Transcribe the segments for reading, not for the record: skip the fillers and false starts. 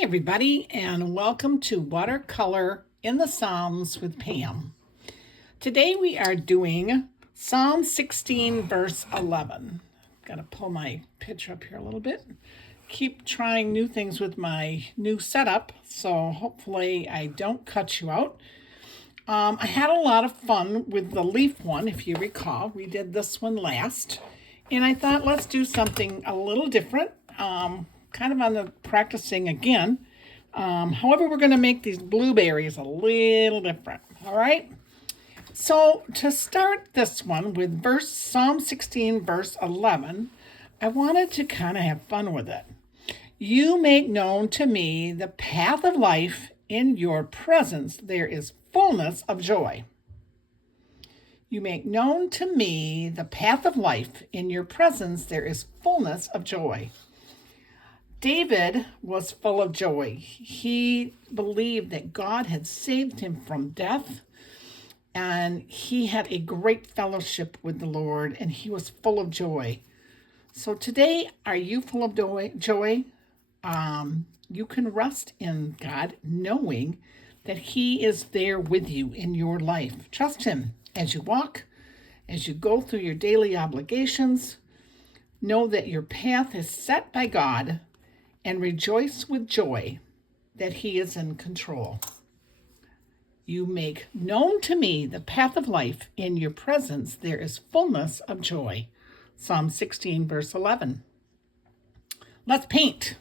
Hi, everybody, and welcome to Watercolor in the Psalms with Pam. Today we are doing Psalm 16, verse 11. Got to pull my picture up here a little bit. Keep trying new things with my new setup, so hopefully I don't cut you out. I had a lot of fun with the leaf one, if you recall. We did this one last, and I thought let's do something a little different. Kind of on the practicing again. However, we're going to make these blueberries a little different. All right. So to start this one with Psalm 16, verse 11, I wanted to kind of have fun with it. You make known to me the path of life. In your presence there is fullness of joy. You make known to me the path of life. In your presence there is fullness of joy. David was full of joy. He believed that God had saved him from death, and he had a great fellowship with the Lord, and he was full of joy. So today, are you full of joy? You can rest in God, knowing that he is there with you in your life. Trust him as you walk, as you go through your daily obligations. Know that your path is set by God, and rejoice with joy that he is in control. You make known to me the path of life. In your presence there is fullness of joy. Psalm 16, verse 11. Let's paint.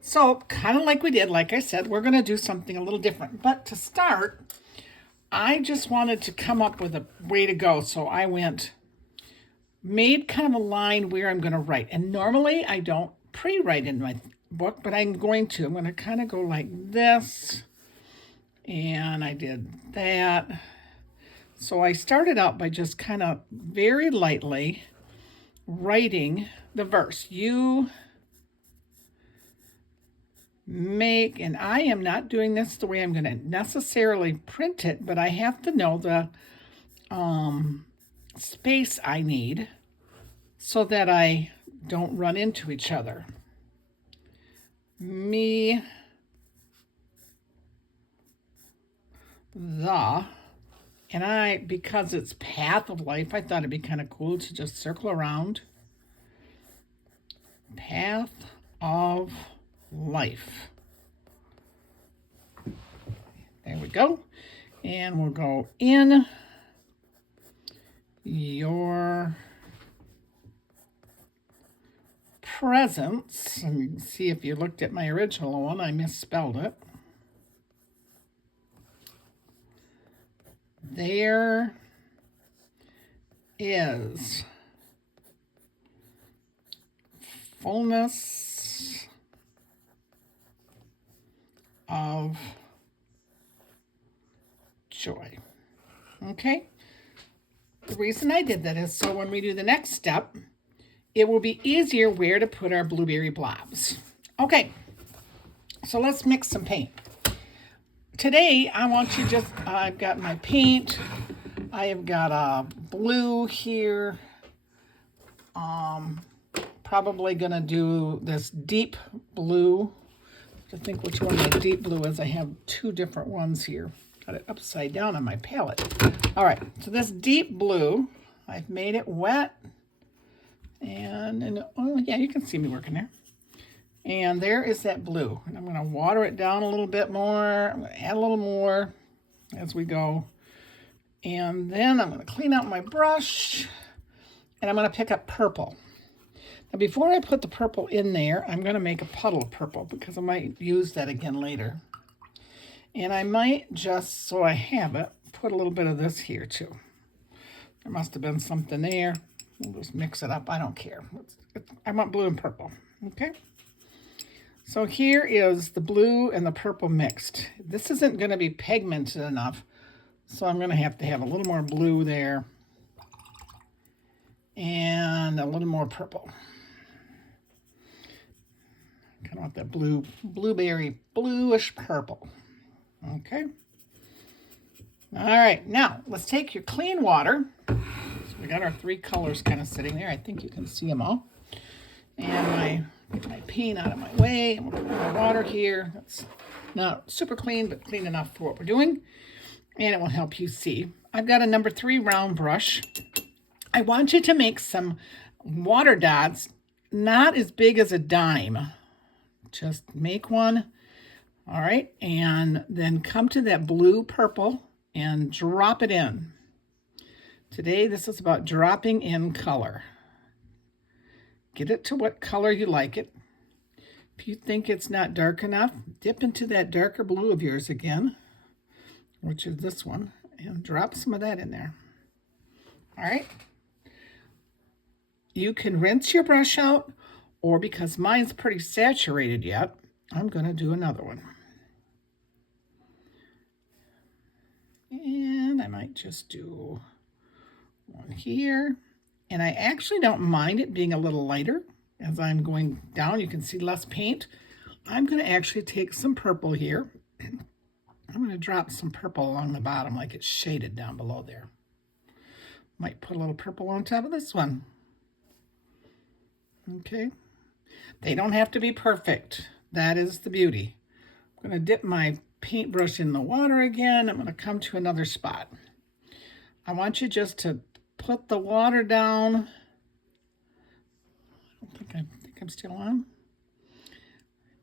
So kind of like we did, like I said, we're going to do something a little different. But to start, I just wanted to come up with a way to go. So I made kind of a line where I'm going to write. And normally I don't pre-write in my book, but I'm going to kind of go like this, and I did that. So I started out by just kind of very lightly writing the verse. You make, and I am not doing this the way I'm going to necessarily print it, but I have to know the space I need so that I don't run into each other. Me, the, and because it's path of life, I thought it'd be kind of cool to just circle around. Path of life. There we go. And we'll go in your presence. Let me see if you looked at my original one. I misspelled it. There is fullness of joy. Okay? The reason I did that is so when we do the next step, it will be easier where to put our blueberry blobs. Okay, so let's mix some paint. Today, I want to I've got my paint. I have got a blue here. Probably going to do this deep blue. To think which one my deep blue is. I have two different ones here. Got it upside down on my palette. All right, so this deep blue, I've made it wet. And oh yeah, you can see me working there. And there is that blue. And I'm going to water it down a little bit more. I'm going to add a little more as we go. And then I'm going to clean out my brush. And I'm going to pick up purple. Now before I put the purple in there, I'm going to make a puddle of purple because I might use that again later. And I might just, so I have it, put a little bit of this here too. There must have been something there. We'll just mix it up. I don't care. I want blue and purple. Okay. So here is the blue and the purple mixed. This isn't going to be pigmented enough, so I'm going to have a little more blue there and a little more purple. Kind of want that blueberry, bluish purple. Okay. All right, now let's take your clean water. So we got our three colors kind of sitting there. I think you can see them all. And get my paint out of my way. And we'll put my water here. That's not super clean, but clean enough for what we're doing. And it will help you see. I've got a number 3 round brush. I want you to make some water dots, not as big as a dime. Just make one. All right, and then come to that blue purple and drop it in. Today, this is about dropping in color. Get it to what color you like it. If you think it's not dark enough, dip into that darker blue of yours again, which is this one, and drop some of that in there. All right. You can rinse your brush out, or because mine's pretty saturated yet, I'm going to do another one. And I might just do one here. And I actually don't mind it being a little lighter. As I'm going down, you can see less paint. I'm going to actually take some purple here. I'm going to drop some purple along the bottom like it's shaded down below there. Might put a little purple on top of this one. Okay. They don't have to be perfect. That is the beauty. I'm going to dip my paintbrush in the water again. I'm going to come to another spot. I want you just to put the water down. I think I'm still on.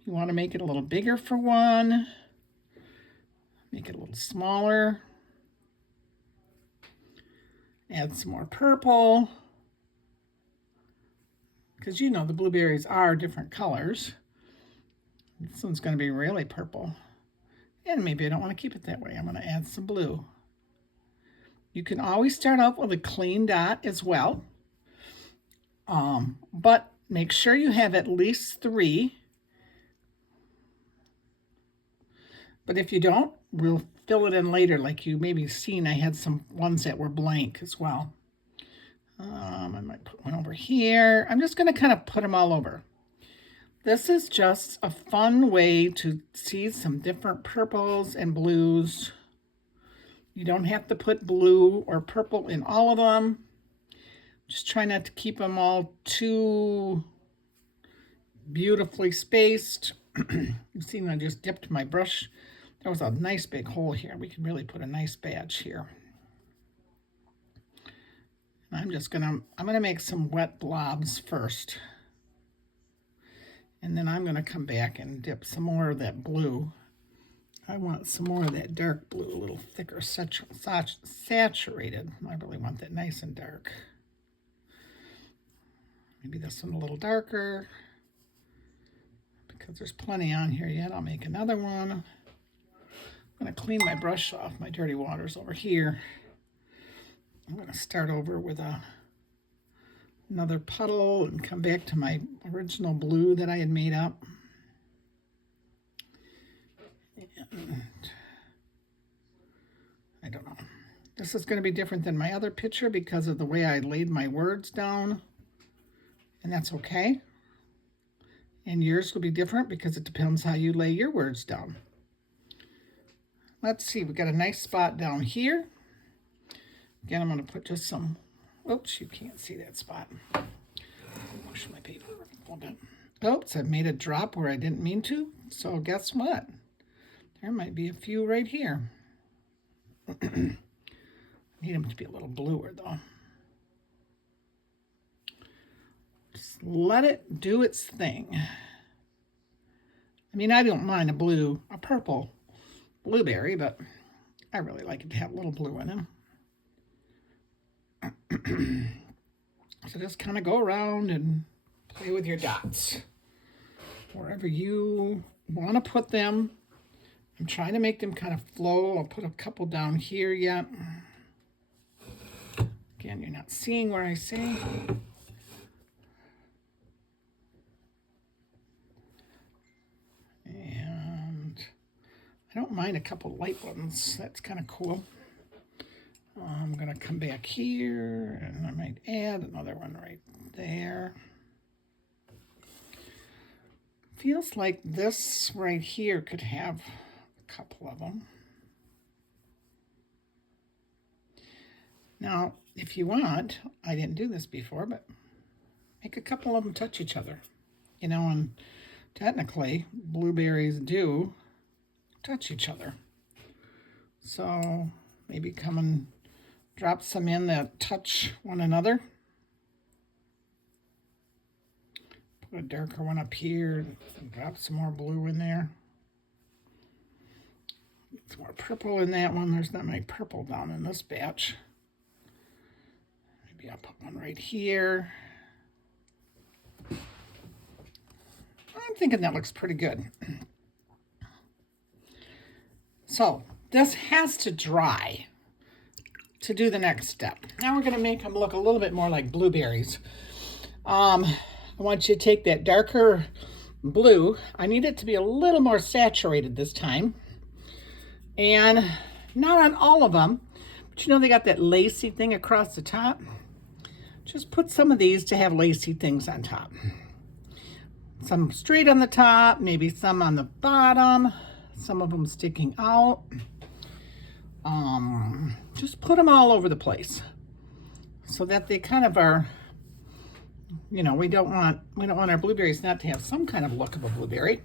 You want to make it a little bigger for one. Make it a little smaller. Add some more purple. Because you know the blueberries are different colors. This one's going to be really purple. And maybe I don't want to keep it that way. I'm going to add some blue. You can always start off with a clean dot as well. But make sure you have at least 3. But if you don't, we'll fill it in later. Like you maybe seen, I had some ones that were blank as well. I might put one over here. I'm just going to kind of put them all over. This is just a fun way to see some different purples and blues. You don't have to put blue or purple in all of them. Just try not to keep them all too beautifully spaced. You've seen I just dipped my brush. There was a nice big hole here. We can really put a nice badge here. I'm gonna make some wet blobs first. And then I'm gonna come back and dip some more of that blue. I want some more of that dark blue, a little thicker, saturated. I really want that nice and dark. Maybe this one a little darker. Because there's plenty on here yet, I'll make another one. I'm gonna clean my brush off. My dirty water's over here. I'm going to start over with another puddle and come back to my original blue that I had made up. And I don't know. This is going to be different than my other picture because of the way I laid my words down. And that's okay. And yours will be different because it depends how you lay your words down. Let's see. We got a nice spot down here. Again, I'm going to put just some, oops, you can't see that spot. Push my paper a little bit. Oops, I made a drop where I didn't mean to. So guess what? There might be a few right here. Need them to be a little bluer though. Just let it do its thing. I mean, I don't mind a purple blueberry, but I really like it to have a little blue in them. So just kind of go around and play with your dots wherever you want to put them. I'm trying to make them kind of flow. I'll put a couple down here yet. Again, you're not seeing where I say. And I don't mind a couple light ones. That's kind of cool. I'm going to come back here, and I might add another one right there. Feels like this right here could have a couple of them. Now, if you want, I didn't do this before, but make a couple of them touch each other. You know, and technically, blueberries do touch each other. So maybe come and drop some in that touch one another. Put a darker one up here and drop some more blue in there. Get some more purple in that one. There's not many purple down in this batch. Maybe I'll put one right here. I'm thinking that looks pretty good. So this has to dry to do the next step. Now we're going to make them look a little bit more like blueberries. I want you to take that darker blue. I need it to be a little more saturated this time. And not on all of them, but you know they got that lacy thing across the top? Just put some of these to have lacy things on top. Some straight on the top, maybe some on the bottom, some of them sticking out. Just put them all over the place so that they kind of are, you know, we don't want our blueberries not to have some kind of look of a blueberry.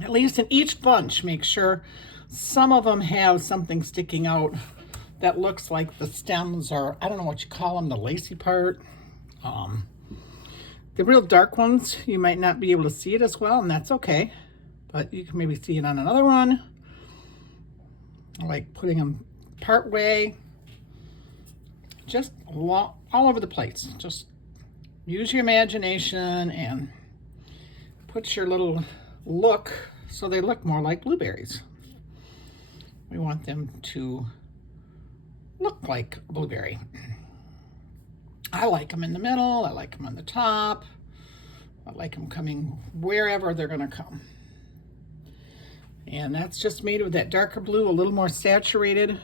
At least in each bunch, make sure some of them have something sticking out that looks like the stems, or I don't know what you call them, the lacy part. The real dark ones, you might not be able to see it as well, and that's okay. But you can maybe see it on another one. I like putting them part way, just all over the place. Just use your imagination and put your little look so they look more like blueberries. We want them to look like a blueberry. I like them in the middle. I like them on the top. I like them coming wherever they're going to come. And that's just made with that darker blue, a little more saturated.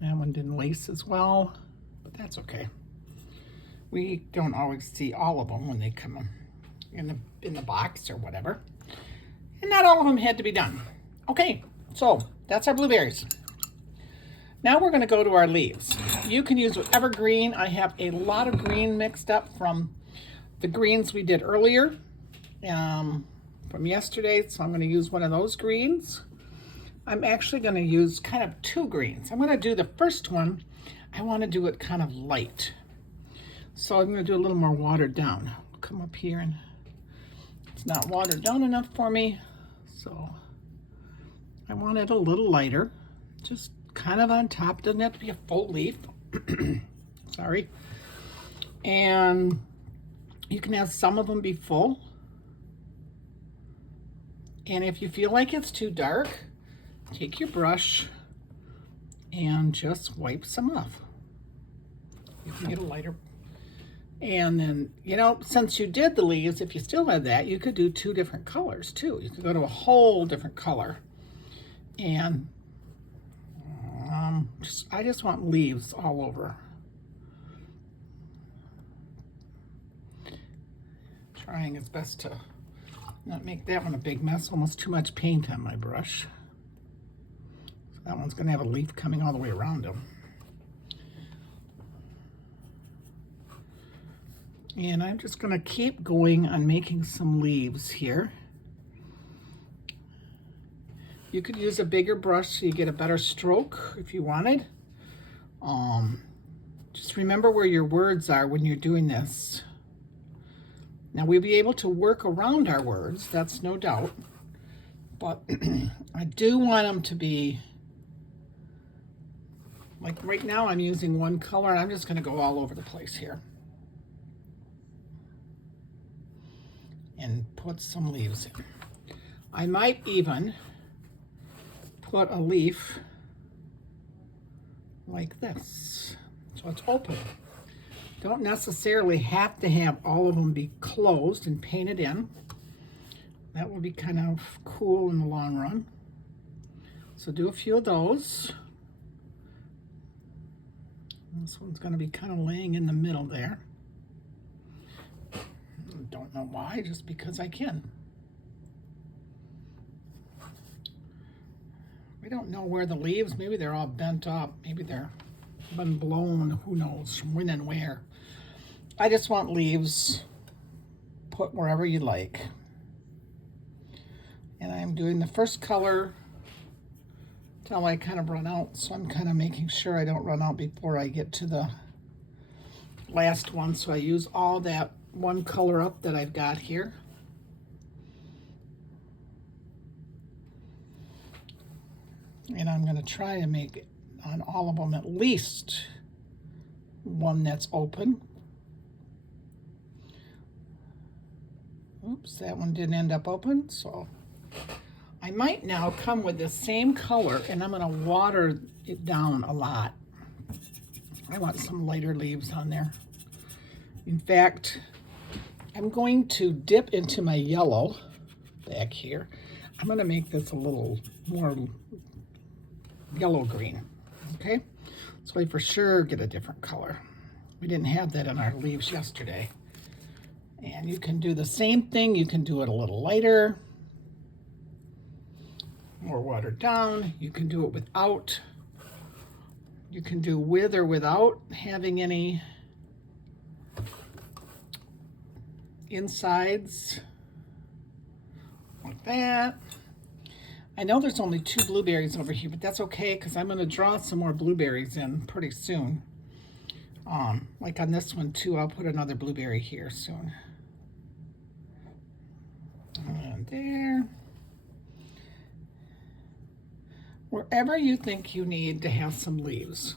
That one didn't lace as well, but that's okay. We don't always see all of them when they come in the box or whatever. And not all of them had to be done. Okay, so that's our blueberries. Now we're going to go to our leaves. You can use whatever green. I have a lot of green mixed up from the greens we did earlier from yesterday, so I'm going to use one of those greens. I'm actually going to use kind of two greens. I'm going to do the first one. I want to do it kind of light. So I'm going to do a little more watered down. Come up here, and it's not watered down enough for me, so I want it a little lighter, just kind of on top. Doesn't have to be a full leaf. Sorry. And you can have some of them be full. And if you feel like it's too dark, take your brush and just wipe some off. You can get a lighter. And then, you know, since you did the leaves, if you still have that, you could do two different colors too. You could go to a whole different color. And I just want leaves all over. Trying as best to not make that one a big mess. Almost too much paint on my brush. So that one's going to have a leaf coming all the way around him. And I'm just going to keep going on making some leaves here. You could use a bigger brush so you get a better stroke if you wanted. Just remember where your words are when you're doing this. Now we'll be able to work around our words, that's no doubt. But I do want them to be, like right now I'm using one color and I'm just going to go all over the place here. And put some leaves in. I might even put a leaf like this, so it's open. Don't necessarily have to have all of them be closed and painted in. That will be kind of cool in the long run. So do a few of those. This one's going to be kind of laying in the middle there. Don't know why, just because I can. We don't know where the leaves, maybe they're all bent up, maybe they're been blown, who knows, from when and where. I just want leaves put wherever you like. And I'm doing the first color till I kind of run out, so I'm kind of making sure I don't run out before I get to the last one. So I use all that one color up that I've got here. And I'm going to try to make it on all of them at least one that's open. Oops, that one didn't end up open, so I might now come with the same color and I'm going to water it down a lot. I want some lighter leaves on there. In fact, I'm going to dip into my yellow back here. I'm going to make this a little more yellow-green, okay? So I for sure get a different color. We didn't have that in our leaves yesterday. And you can do the same thing. You can do it a little lighter, more watered down. You can do it without. You can do with or without having any insides, like that. I know there's only 2 blueberries over here, but that's okay because I'm going to draw some more blueberries in pretty soon. Like on this one too, I'll put another blueberry here soon. And there. Wherever you think you need to have some leaves.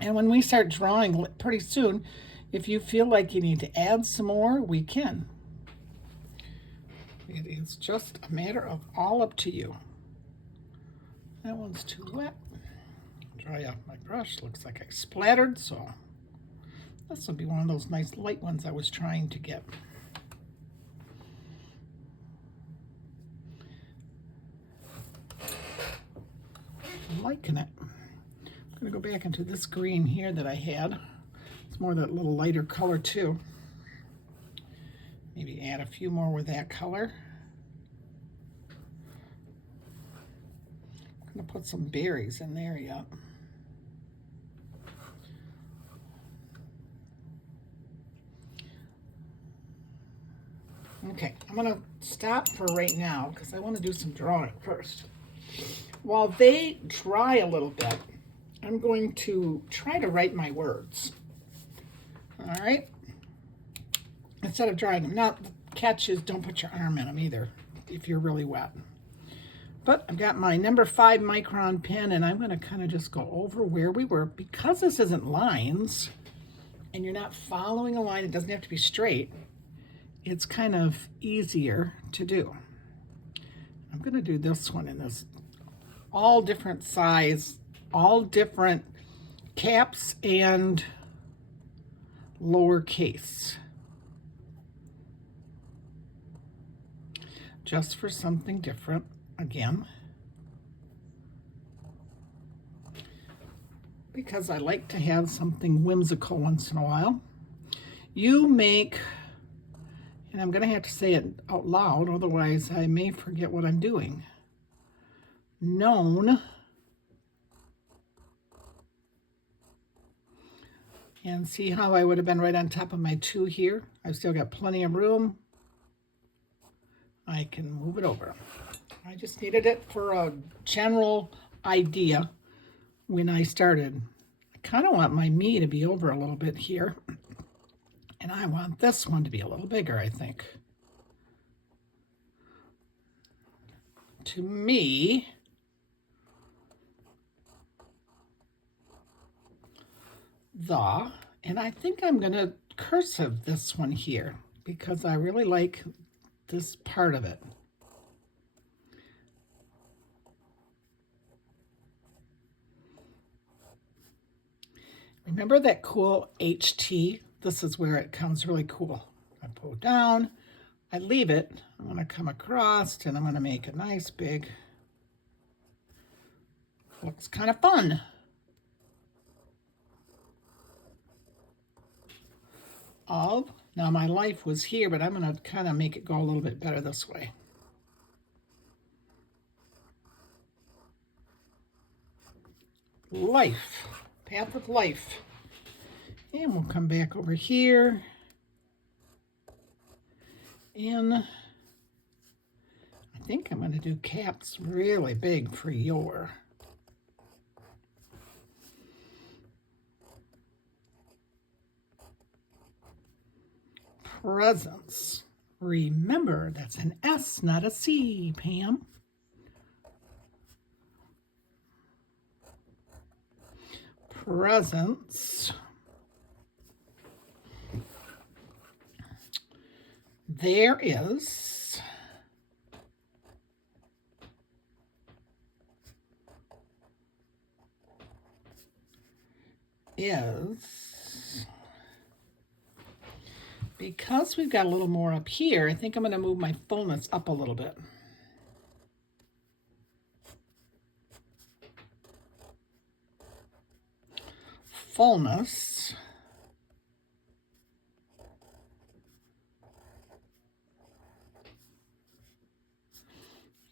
And when we start drawing pretty soon, if you feel like you need to add some more, we can. It is just a matter of all up to you. That one's too wet. Dry off my brush. Looks like I splattered, so this will be one of those nice light ones I was trying to get. I'm liking it. I'm going to go back into this green here that I had. It's more that little lighter color too. Maybe add a few more with that color. I'm going to put some berries in there yet. Okay, I'm going to stop for right now because I want to do some drawing first. While they dry a little bit, I'm going to try to write my words. All right? Instead of drying them. Now, the catch is don't put your arm in them either if you're really wet. But I've got my number 5 micron pen, and I'm going to kind of just go over where we were. Because this isn't lines, and you're not following a line, it doesn't have to be straight, it's kind of easier to do. I'm going to do this one in this all different size, all different caps and lowercase. Just for something different again. Because I like to have something whimsical once in a while. You make, and I'm going to have to say it out loud, otherwise I may forget what I'm doing. Known and see how I would have been right on top of my 2 here. I've still got plenty of room. I can move it over. I just needed it for a general idea when I started. I kind of want my me to be over a little bit here. And I want this one to be a little bigger, I think. To me, and I think I'm going to cursive this one here because I really like this part of it. Remember that cool HT? This is where it comes really cool. I pull down, I leave it, I'm going to come across and I'm going to make a nice big, looks kind of fun. Now my life was here, but I'm going to kind of make it go a little bit better this way. life, path of life. And we'll come back over here. And I think I'm going to do caps really big for your. Presents. Remember, that's an S, not a C, Pam. Presents. There is because we've got a little more up here, I think I'm going to move my fullness up a little bit. Fullness.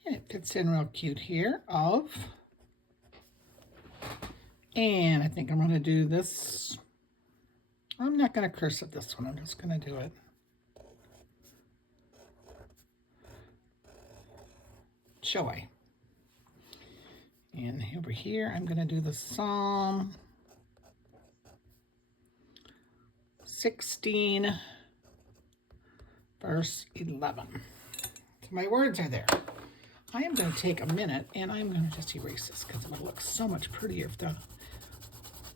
And it fits in real cute here of, and I think I'm going to do this. I'm not going to curse at this one. I'm just going to do it. Joy. And over here, I'm going to do the Psalm 16, verse 11. So my words are there. I am going to take a minute, and I'm going to just erase this because it would look so much prettier if the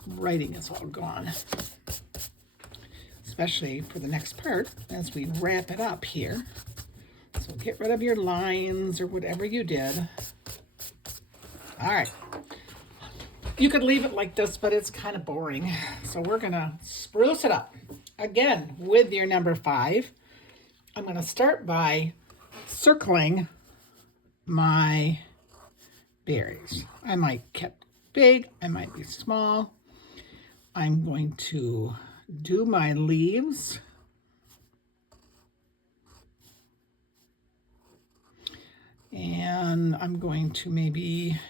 writing is all gone. Especially for the next part as we wrap it up here. So get rid of your lines or whatever you did. All right. You could leave it like this, but it's kind of boring. So we're going to spruce it up. Again, with your number 5, I'm going to start by circling my berries. I might keep big, I might be small. I'm going to do my leaves. And I'm going to maybe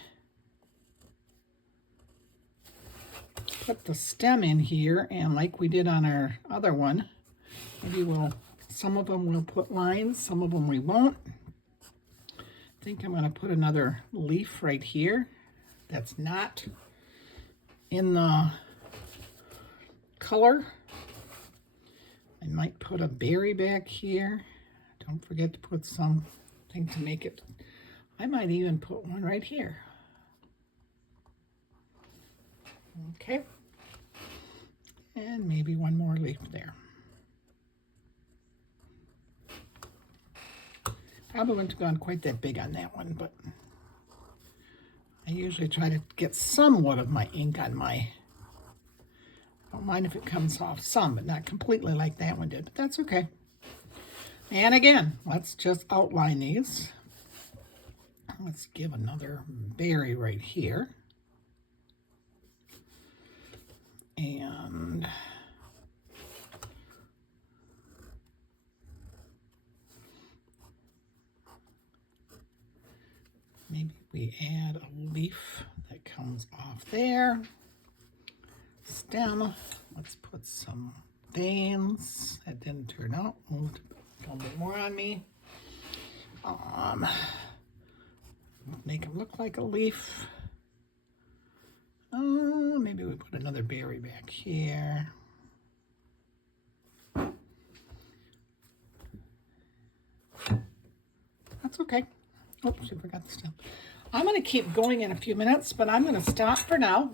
put the stem in here, and like we did on our other one, maybe some of them we'll put lines, some of them we won't. I think I'm going to put another leaf right here that's not in the color. I might put a berry back here. Don't forget to put something to make it. I might even put one right here. Okay. And maybe one more leaf there. Probably wouldn't have gone quite that big on that one, but I usually try to get somewhat of my ink on my, I don't mind if it comes off some, but not completely like that one did, but that's okay. And again, let's just outline these. Let's give another berry right here. And maybe we add a leaf that comes off there. Stem. Let's put some veins. That didn't turn out. Moved a little bit more on me. Make them look like a leaf. Maybe we put another berry back here. That's okay. Oops, I forgot the stem. I'm going to keep going in a few minutes, but I'm going to stop for now.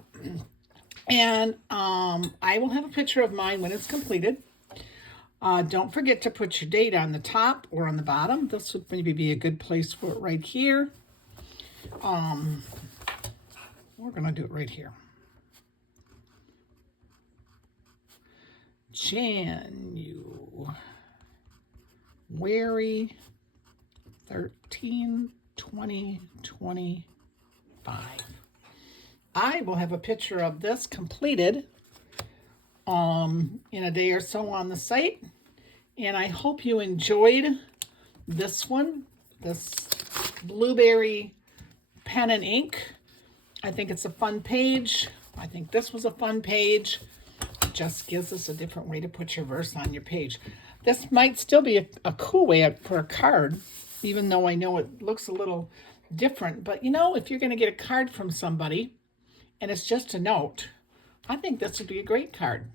And I will have a picture of mine when it's completed. Don't forget to put your date on the top or on the bottom. This would maybe be a good place for it right here. We're going to do it right here. January 13, 2025. I will have a picture of this completed in a day or so on the site. And I hope you enjoyed this one, this Blueberry pen and ink. I think it's a fun page. I think this was a fun page. It just gives us a different way to put your verse on your page. This might still be a cool way for a card, even though I know it looks a little different. But you know, if you're going to get a card from somebody and it's just a note, I think this would be a great card.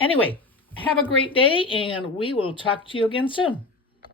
Anyway, have a great day, and we will talk to you again soon.